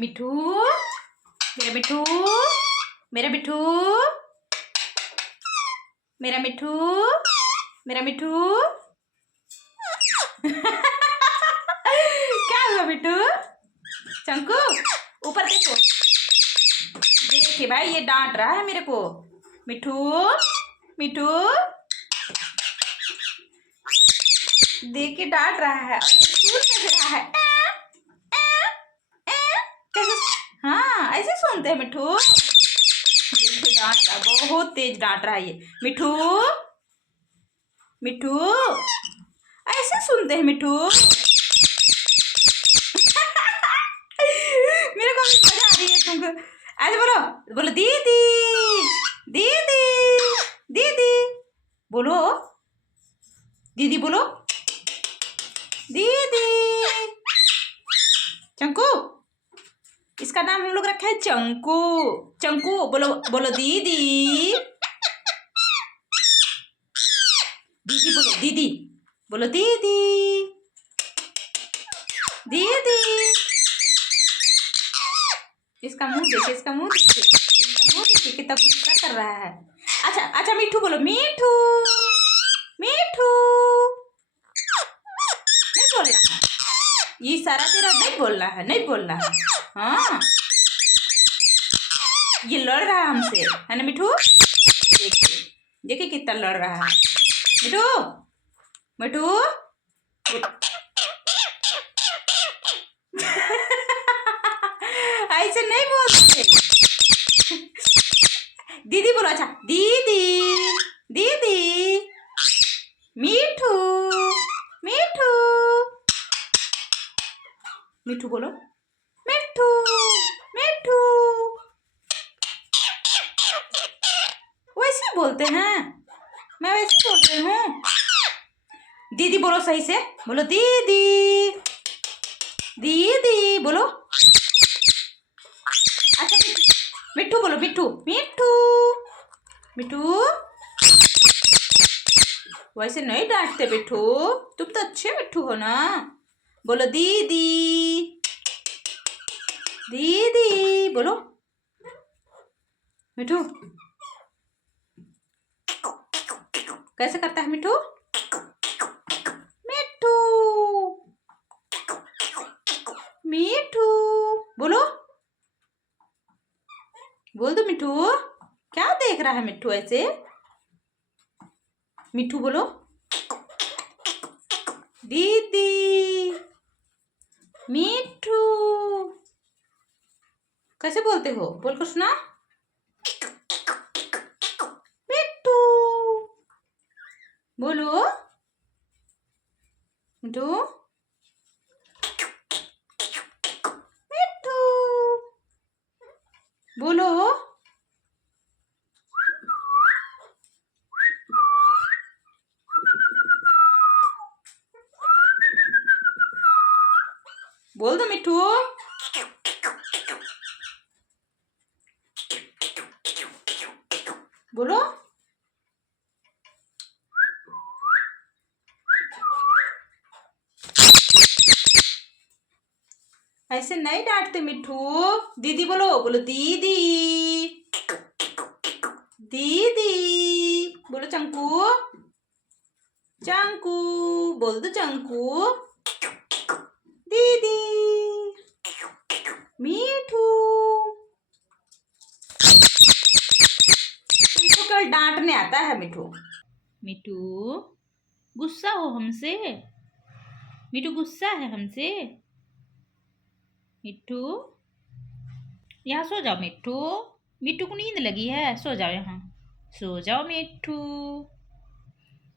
मिठू, मेरा मिठू, मेरा मिठू, मेरा मिठू, मेरा मिठू। क्या हुआ मिठू? चंकू ऊपर देखो, देखिए भाई ये डांट रहा है मेरे को। मिठू, मिठू देखिए डांट रहा है और ये सुन कैसे रहा है? कैसे? हाँ ऐसे सुनते हैं मिठू। देखिए डांट रहा है, बहुत तेज डांट रहा है ये। मिठू, मिठू ऐसे सुनते हैं मिठू। मेरे को भी मजा आ रही है तुमको। ऐसे बोलो, बोलो दीदी, दीदी, दीदी बोलो, दीदी बोलो, दीदी। चंकू, इसका नाम हम लोग रखा है चंकू। चंकू बोलो, बोलो दीदी, दीदी बोलो, दीदी बोलो, दीदी, दीदी। इसका मुंह देखिए, इसका मुंह देखिए, इसका मुंह देखिए कितना गुस्सा कर रहा है। अच्छा अच्छा मिठू बोलो, मिठू, मिठू नहीं बोलना है, ये सारा तेरा नहीं बोलना है, नहीं बोलना है। हाँ ये लड़ रहा है हमसे, है ना मिठू? देखिए देखिए कितना लड़ रहा है। मिठू, मिठू ऐसे नहीं बोलते। दीदी बोलो, अच्छा दीदी, दीदी, मिठू, मिठू, मिठू बोलो, मिठू, मिठू वैसे बोलते हैं, मैं वैसे बोल रही हूँ। दीदी बोलो सही से, बोलो दीदी, दीदी बोलो। अच्छा मिठू बोलो, मिठू, मिठू, मिठू वैसे नहीं डांटते मिठू, तुम तो अच्छे मिठू हो ना। बोलो दीदी, दीदी बोलो। मिठू कैसे करता है मिठू? मिठू, मिठू बोलो, बोल दो मिठू। क्या देख रहा है मिठू ऐसे? मिठू बोलो, दीदी, मिठू कैसे बोलते हो? बोल कर सुना। मिठू बोलो, मिठू, मिठू बोलो। बोल दो मिठू, बोलो। ऐसे नहीं डांटते मिठू। दीदी बोलो, बोलो दीदी, दीदी बोलो। चंकू, चंकू बोल दो, चंकू, दीदी, मिठू। तुमको कल डांटने आता है मिठू। मिठू गुस्सा हो हमसे? मिठू गुस्सा है हमसे? मिठू यहाँ सो जाओ मिठू, मिठू को नींद लगी है, सो जाओ यहाँ, सो जाओ मिठू,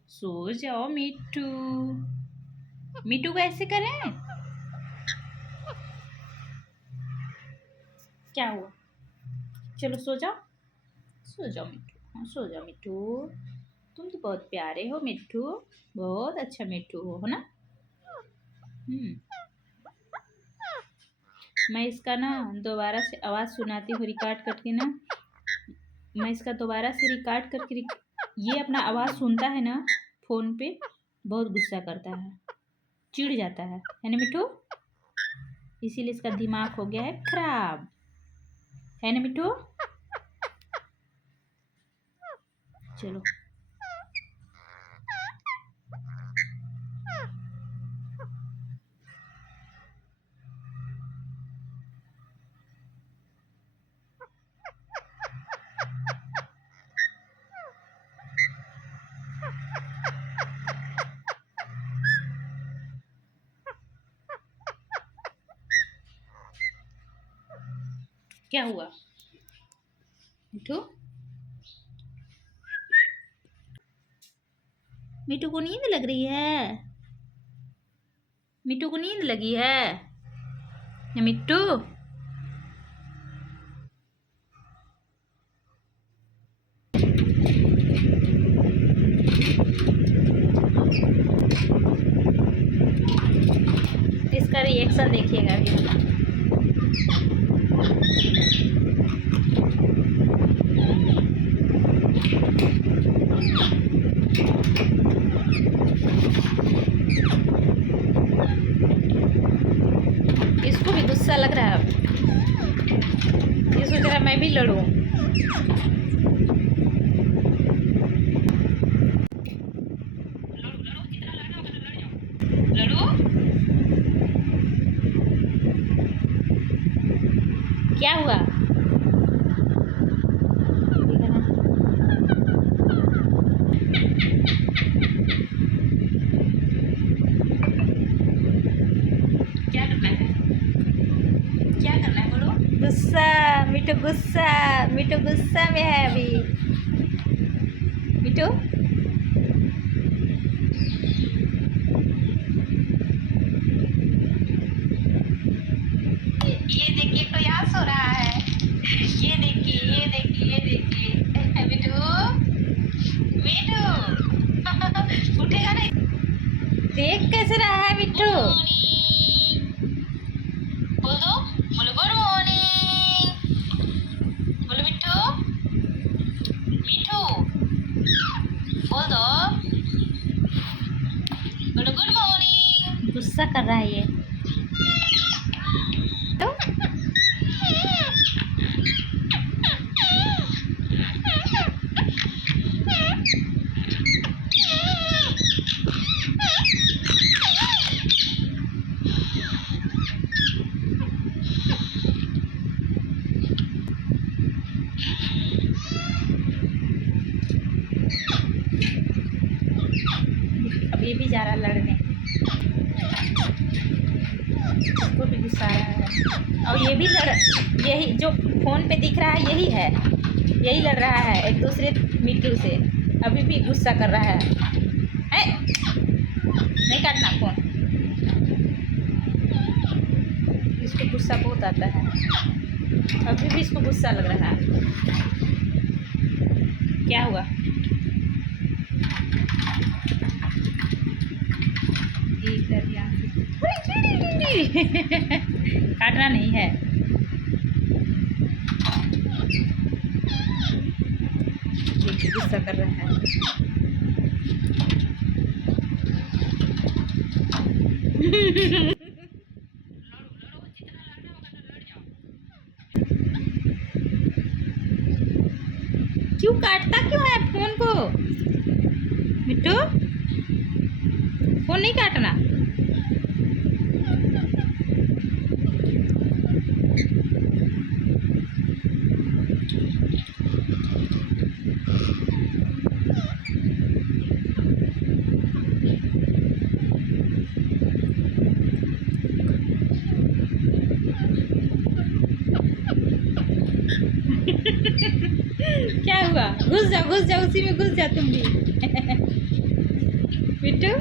सो जाओ मिठू। मिठू को ऐसे करें? क्या हुआ? चलो सो जाओ, सो जाओ मिठू, हाँ सो जाओ मिठू। तुम तो बहुत प्यारे हो मिठू, बहुत अच्छा मिठू हो ना। मैं इसका ना दोबारा से आवाज़ सुनाती हूँ रिकॉर्ड करके ना, मैं इसका दोबारा से रिकॉर्ड करके ये अपना आवाज़ सुनता है ना फ़ोन पे, बहुत गुस्सा करता है, चिढ़ जाता है ना मिठू? इसीलिए इसका दिमाग हो गया है खराब, है ना मिट्टू? चलो क्या हुआ मिट्टू? मिट्टू को नींद लग रही है? मिट्टू को नींद लगी है या मिट्टू? इसका रिएक्शन देखिएगा अभी। इसको भी गुस्सा लग रहा है अब। ये सोच रहा है मैं भी लड़ूं। लड़ो। क्या हुआ? क्या करना है? क्या करना है बोलो? गुस्सा। मिट्टू गुस्सा। मिट्टू गुस्सा में है अभी। मिट्टू ये देखिए प्रयास हो रहा है। ये देखिए, ये देखिए, ये देखिए। मिट्टू मिट्टू उठेगा नहीं। देख कैसे रहा है मिट्टू? बोल दो। बोलो गुड मॉर्निंग। बोलो मिट्टू। मिट्टू बोल दो। बोलो गुड मॉर्निंग। गुस्सा कर रहा है ये तो। अब ये भी जा रहा लड़ने। इसको भी गुस्सा आ रहा है और ये भी लड़। यही जो फोन पे दिख रहा है यही है, यही लड़ रहा है एक दूसरे मिट्टू से। अभी भी गुस्सा कर रहा है। नहीं काटना फोन। इसको गुस्सा बहुत आता है। अभी भी इसको गुस्सा लग रहा है। क्या हुआ? काटना नहीं है। गुस्सा कर रहा है। क्यों काटता क्यों है फोन को? मिट्टू फोन नहीं काटना। क्या हुआ? घुस जाओ, घुस जाओ, उसी में घुस जाओ तुम भी। मिट्टू